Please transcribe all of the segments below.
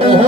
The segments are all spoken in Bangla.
Oh,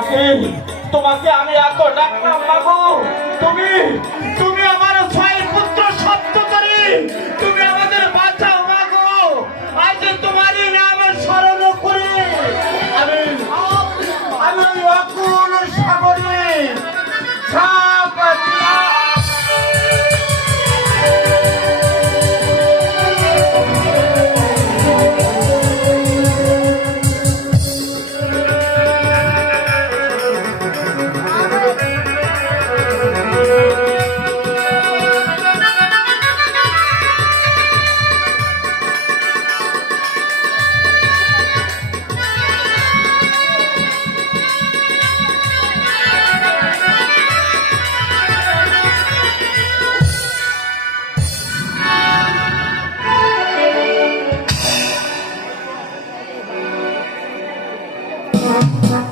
তোমাকে তোমাকে আমি এত ডাকলাম মাগো তুমি তুমি আমার ছয় পুত্র সত্য করি